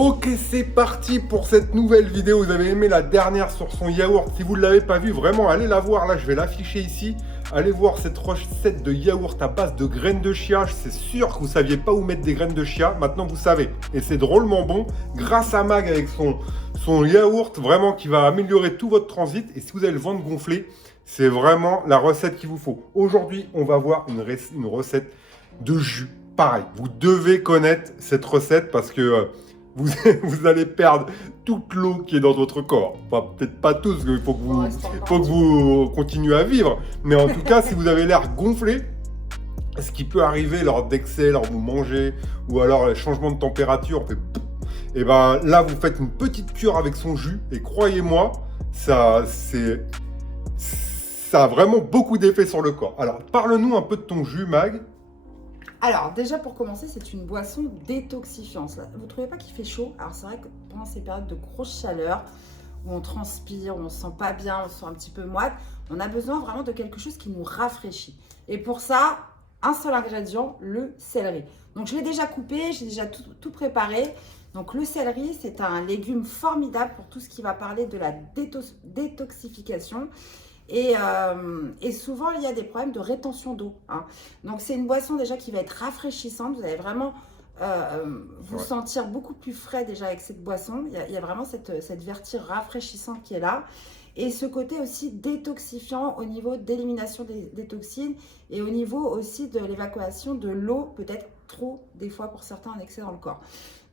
Ok, c'est parti pour cette nouvelle vidéo. Vous avez aimé la dernière sur son yaourt. Si vous ne l'avez pas vu, vraiment, allez la voir. Là, je vais l'afficher ici. Allez voir cette recette de yaourt à base de graines de chia. C'est sûr que vous ne saviez pas où mettre des graines de chia. Maintenant, vous savez. Et c'est drôlement bon. Grâce à Mag avec son yaourt, vraiment, qui va améliorer tout votre transit. Et si vous avez le ventre gonflé, c'est vraiment la recette qu'il vous faut. Aujourd'hui, on va voir une recette de jus. Pareil, vous devez connaître cette recette parce que... vous allez perdre toute l'eau qui est dans votre corps. Enfin, peut-être pas tous, il faut que vous continuez à vivre. Mais en tout cas, si vous avez l'air gonflé, ce qui peut arriver lors d'excès, lors où vous mangez, ou alors les changements de température, et ben là, vous faites une petite cure avec son jus. Et croyez-moi, ça a vraiment beaucoup d'effets sur le corps. Alors, parle-nous un peu de ton jus, Mag. Alors, déjà pour commencer, c'est une boisson détoxifiante. Vous ne trouvez pas qu'il fait chaud? Alors, c'est vrai que pendant ces périodes de grosse chaleur, où on transpire, où on ne se sent pas bien, on se sent un petit peu moite, on a besoin vraiment de quelque chose qui nous rafraîchit. Et pour ça, un seul ingrédient, le céleri. Donc, je l'ai déjà coupé, j'ai déjà tout préparé. Donc, le céleri, c'est un légume formidable pour tout ce qui va parler de la détoxification. Et souvent, il y a des problèmes de rétention d'eau. Hein. Donc, c'est une boisson déjà qui va être rafraîchissante. Vous allez vraiment vous sentir beaucoup plus frais déjà avec cette boisson. Il y a vraiment cette vertu rafraîchissante qui est là. Et ce côté aussi détoxifiant au niveau d'élimination des toxines et au niveau aussi de l'évacuation de l'eau, peut-être trop des fois pour certains en excès dans le corps.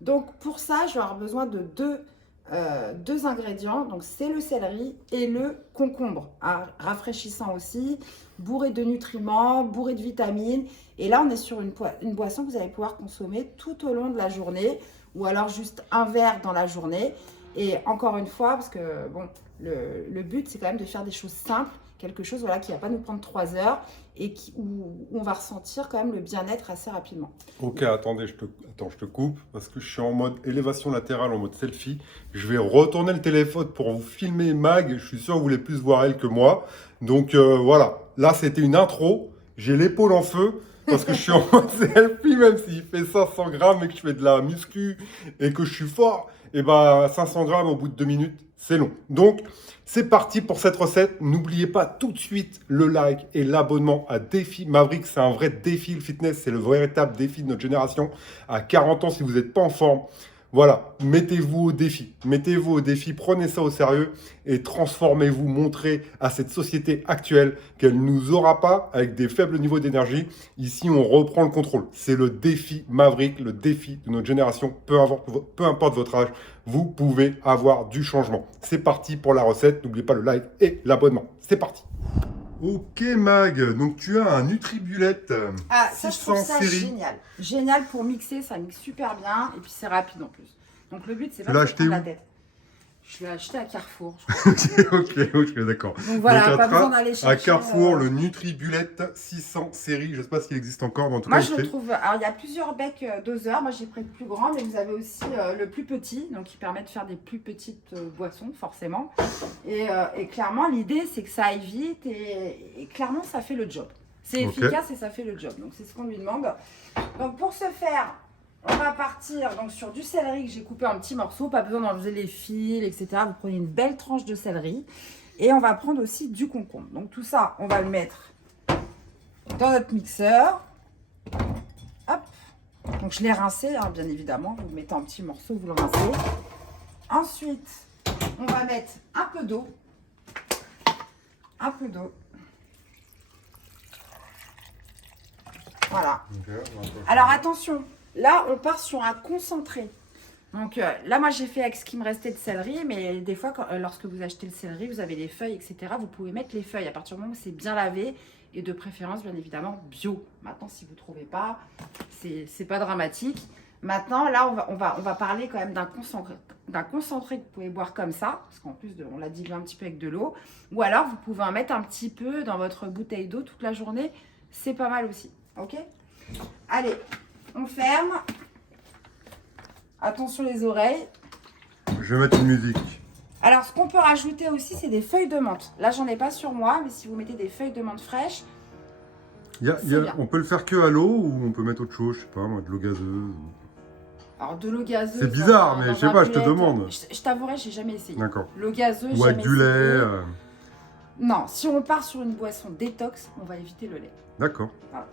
Donc, pour ça, je vais avoir besoin de deux ingrédients, donc c'est le céleri et le concombre, hein, rafraîchissant aussi, bourré de nutriments, bourré de vitamines. Et là, on est sur une boisson que vous allez pouvoir consommer tout au long de la journée ou alors juste un verre dans la journée. Et encore une fois, parce que bon, le but, c'est quand même de faire des choses simples, quelque chose voilà, qui ne va pas nous prendre 3 heures et où on va ressentir quand même le bien-être assez rapidement. Ok, attendez, je te coupe parce que je suis en mode élévation latérale, en mode selfie. Je vais retourner le téléphone pour vous filmer Mag. Je suis sûr que vous voulez plus voir elle que moi. Donc voilà, là c'était une intro. J'ai l'épaule en feu parce que je suis en mode selfie, même s'il fait 500 grammes et que je fais de la muscu et que je suis fort. Et ben 500 grammes au bout de 2 minutes, c'est long. Donc c'est parti pour cette recette. N'oubliez pas tout de suite le like et l'abonnement à Défi Maverick. C'est un vrai défi, le fitness. C'est le véritable défi de notre génération. À 40 ans, si vous n'êtes pas en forme, voilà, mettez-vous au défi. Mettez-vous au défi, prenez ça au sérieux et transformez-vous. Montrez à cette société actuelle qu'elle ne nous aura pas avec des faibles niveaux d'énergie. Ici, on reprend le contrôle. C'est le défi Maverick, le défi de notre génération. Peu importe votre âge, vous pouvez avoir du changement. C'est parti pour la recette. N'oubliez pas le like et l'abonnement. C'est parti. Ok Mag, donc tu as un Nutribullet. Ah, ça je trouve ça génial. Génial pour mixer, ça mixe super bien et puis c'est rapide en plus. Donc le but c'est pas de se prendre la tête. Je l'ai acheté à Carrefour. ok, d'accord. Donc voilà, donc, pas besoin d'aller chercher. À Carrefour, le Nutribullet 600 série. Je ne sais pas s'il existe encore, mais en tout cas. Moi, je le trouve. Alors, il y a plusieurs becs doseurs. Moi, j'ai pris le plus grand, mais vous avez aussi le plus petit, donc qui permet de faire des plus petites boissons, forcément. Et clairement, l'idée, c'est que ça aille vite et clairement, ça fait le job. C'est efficace et ça fait le job. Donc, c'est ce qu'on lui demande. Donc, pour ce faire, on va partir donc sur du céleri que j'ai coupé en petits morceaux. Pas besoin d'enlever les fils, etc. Vous prenez une belle tranche de céleri. Et on va prendre aussi du concombre. Donc, tout ça, on va le mettre dans notre mixeur. Hop. Donc, je l'ai rincé, hein, bien évidemment. Vous le mettez en petits morceaux, vous le rincez. Ensuite, on va mettre un peu d'eau. Un peu d'eau. Voilà. Alors, attention. Là, on part sur un concentré. Donc là, moi, j'ai fait avec ce qui me restait de céleri. Mais des fois, lorsque vous achetez le céleri, vous avez les feuilles, etc. Vous pouvez mettre les feuilles à partir du moment où c'est bien lavé. Et de préférence, bien évidemment, bio. Maintenant, si vous ne trouvez pas, c'est pas dramatique. Maintenant, là, on va parler quand même d'un concentré que vous pouvez boire comme ça. Parce qu'en plus, on l'a dilué un petit peu avec de l'eau. Ou alors, vous pouvez en mettre un petit peu dans votre bouteille d'eau toute la journée. C'est pas mal aussi. OK? Allez, on ferme. Attention les oreilles. Je vais mettre une musique. Alors, ce qu'on peut rajouter aussi, c'est des feuilles de menthe. Là, j'en ai pas sur moi, mais si vous mettez des feuilles de menthe fraîches, on peut le faire que à l'eau ou on peut mettre autre chose, je sais pas moi, de l'eau gazeuse. Alors, de l'eau gazeuse. C'est bizarre, mais dans je sais un pas, je te bullet, demande. Je t'avouerai, j'ai jamais essayé. D'accord. L'eau gazeuse, Ou avec jamais du lait. essayé. Non, si on part sur une boisson détox, on va éviter le lait. D'accord. Voilà.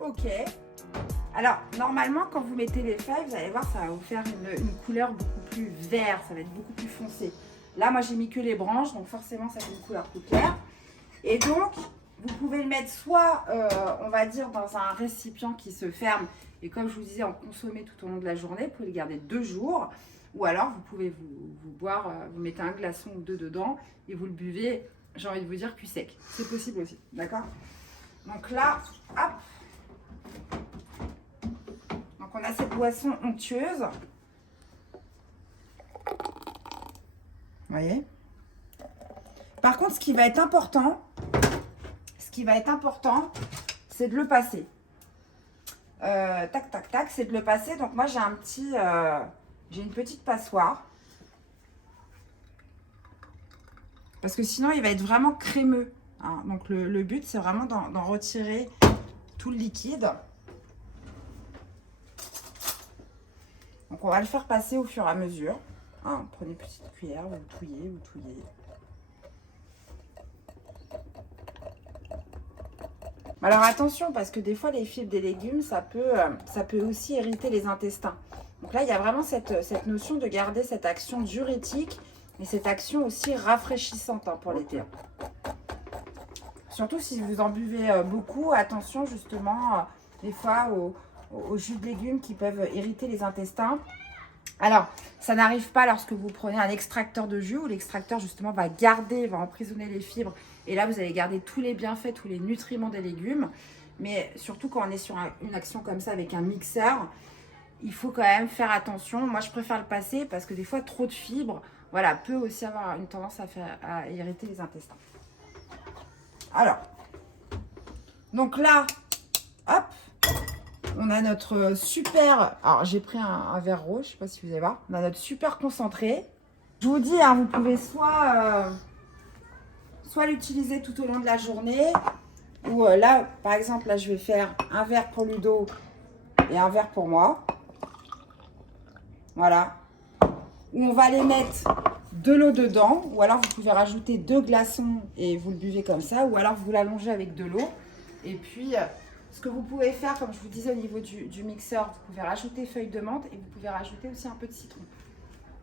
Ok. Alors, normalement, quand vous mettez les feuilles, vous allez voir, ça va vous faire une couleur beaucoup plus vert, ça va être beaucoup plus foncé. Là, moi, j'ai mis que les branches, donc forcément, ça fait une couleur plus claire. Et donc, vous pouvez le mettre soit, on va dire, dans un récipient qui se ferme. Et comme je vous disais, en consommer tout au long de la journée, vous pouvez le garder 2 jours. Ou alors, vous pouvez vous boire, vous mettez un glaçon ou 2 dedans et vous le buvez, j'ai envie de vous dire, cul sec. C'est possible aussi, d'accord? Donc là, hop. Donc on a cette boisson onctueuse. Vous voyez? Par contre, ce qui va être important, c'est de le passer. Tac, tac, tac, c'est de le passer. Donc moi, j'ai une petite passoire. Parce que sinon, il va être vraiment crémeux. Hein. Donc le but, c'est vraiment d'en retirer tout le liquide. Donc on va le faire passer au fur et à mesure. Hein, prenez une petite cuillère, vous touillez, vous touillez. Alors attention, parce que des fois les fibres des légumes, ça peut aussi irriter les intestins. Donc là, il y a vraiment cette notion de garder cette action diurétique et cette action aussi rafraîchissante hein, pour l'été. Surtout si vous en buvez beaucoup, attention justement des fois aux jus de légumes qui peuvent irriter les intestins. Alors, ça n'arrive pas lorsque vous prenez un extracteur de jus où l'extracteur justement va emprisonner les fibres. Et là, vous allez garder tous les bienfaits, tous les nutriments des légumes. Mais surtout quand on est sur une action comme ça avec un mixeur, il faut quand même faire attention. Moi, je préfère le passer parce que des fois, trop de fibres, voilà, peut aussi avoir une tendance à irriter les intestins. Alors, donc là, hop, on a notre super... Alors, j'ai pris un verre rose, je ne sais pas si vous allez voir. On a notre super concentré. Je vous dis, hein, vous pouvez soit l'utiliser tout au long de la journée, ou là, par exemple, là, je vais faire un verre pour Ludo et un verre pour moi. Voilà. Où on va aller mettre de l'eau dedans, ou alors vous pouvez rajouter 2 glaçons et vous le buvez comme ça, ou alors vous l'allongez avec de l'eau. Et puis... ce que vous pouvez faire, comme je vous disais au niveau du mixeur, vous pouvez rajouter feuilles de menthe et vous pouvez rajouter aussi un peu de citron.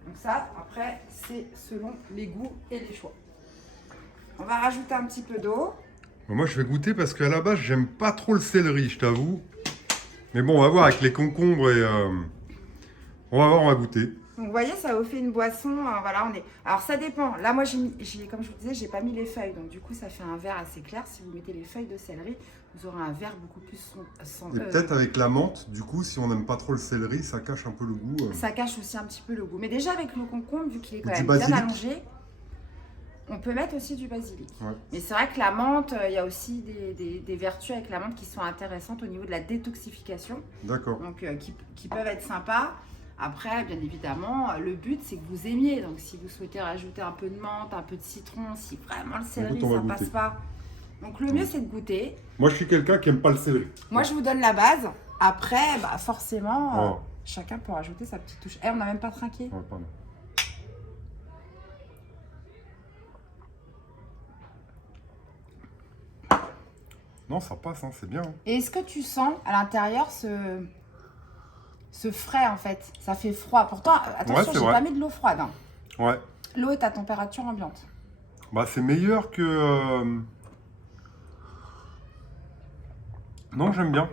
Donc ça, après, c'est selon les goûts et les choix. On va rajouter un petit peu d'eau. Moi, je vais goûter parce qu'à la base, j'aime pas trop le céleri, je t'avoue. Mais bon, on va voir avec les concombres et... on va voir, on va goûter. Donc, vous voyez, ça vous fait une boisson. Voilà, Alors, ça dépend. Là, moi, comme je vous disais, j'ai pas mis les feuilles. Donc, du coup, ça fait un verre assez clair. Si vous mettez les feuilles de céleri, vous aurez un verre beaucoup plus Et peut-être avec la menthe, du coup, si on n'aime pas trop le céleri, ça cache un peu le goût. Ça cache aussi un petit peu le goût. Mais déjà, avec le concombre, vu qu'il est quand même basilic. bien allongé, on peut mettre aussi du basilic. Ouais. Mais c'est vrai que la menthe, il y a aussi des vertus avec la menthe qui sont intéressantes au niveau de la détoxification. D'accord. Donc, qui peuvent être sympas. Après, bien évidemment, le but, c'est que vous aimiez. Donc, si vous souhaitez rajouter un peu de menthe, un peu de citron, si vraiment le céleri, ça ne passe pas. Donc, le mieux, c'est de goûter. Moi, je suis quelqu'un qui n'aime pas le céleri. Moi, je vous donne la base. Après, bah, forcément, Oh. chacun peut rajouter sa petite touche. On n'a même pas trinqué. Ouais, pardon. Non, ça passe, hein, c'est bien. Hein. Et est-ce que tu sens à l'intérieur ce frais, en fait? Ça fait froid. Pourtant, attention, c'est j'ai vrai. pas mis de l'eau froide. Hein. Ouais. L'eau est à température ambiante. Bah, c'est meilleur que... Non, j'aime bien.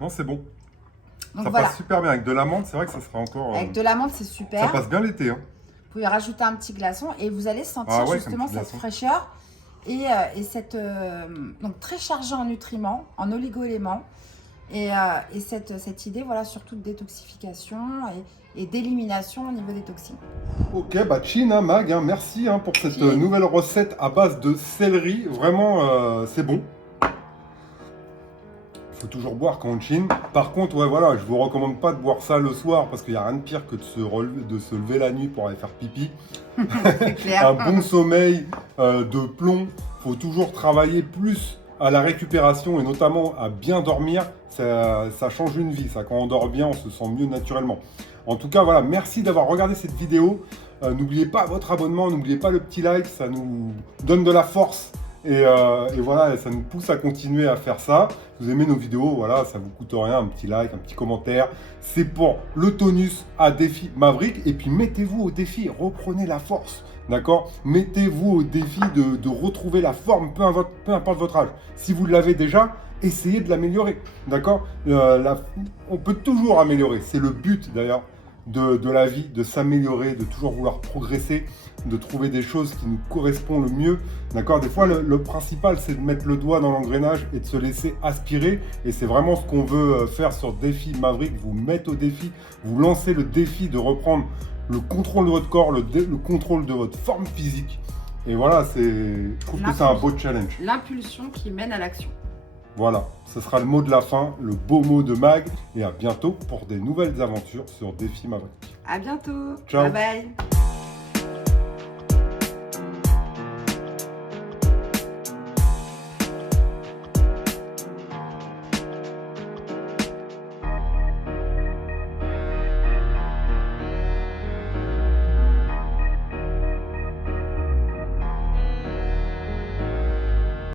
Non, c'est bon. Donc Ça voilà. passe super bien. Avec de la menthe, c'est vrai que ça sera encore... Avec de la menthe, c'est super. Ça passe bien l'été. Hein. Vous pouvez rajouter un petit glaçon et vous allez sentir Ah ouais, justement un petit cette glaçon. fraîcheur et cette donc très chargé en nutriments, en oligo-éléments et cette idée voilà surtout de détoxification et d'élimination au niveau des toxines. Ok, bah Chine, Mag, hein, merci hein, pour cette nouvelle recette à base de céleri. Vraiment, c'est bon. faut toujours boire quand on chine. Par contre, ouais, voilà, je vous recommande pas de boire ça le soir parce qu'il n'y a rien de pire que de se lever la nuit pour aller faire pipi. C'est clair. Un bon sommeil de plomb, faut toujours travailler plus à la récupération et notamment à bien dormir. Ça change une vie, ça. Quand on dort bien, on se sent mieux naturellement. En tout cas, voilà, merci d'avoir regardé cette vidéo. N'oubliez pas votre abonnement, n'oubliez pas le petit like, ça nous donne de la force. Et voilà, ça nous pousse à continuer à faire ça. Si vous aimez nos vidéos, voilà, ça vous coûte rien, un petit like, un petit commentaire. C'est pour le tonus à défi Maverick. Et puis mettez-vous au défi, reprenez la force, d'accord? Mettez-vous au défi de retrouver la forme, peu importe votre âge. Si vous l'avez déjà, essayez de l'améliorer, d'accord? On peut toujours améliorer, c'est le but d'ailleurs de la vie, de s'améliorer, de toujours vouloir progresser, de trouver des choses qui nous correspondent le mieux, d'accord? Des fois, le principal, c'est de mettre le doigt dans l'engrenage et de se laisser aspirer, et c'est vraiment ce qu'on veut faire sur Défi Maverick, vous mettre au défi, vous lancer le défi de reprendre le contrôle de votre corps, le contrôle de votre forme physique, et voilà, je trouve que c'est un beau challenge. L'impulsion qui mène à l'action. Voilà, ce sera le mot de la fin, le beau mot de Mag, et à bientôt pour des nouvelles aventures sur Défi Maverick. À bientôt. Ciao. Bye bye.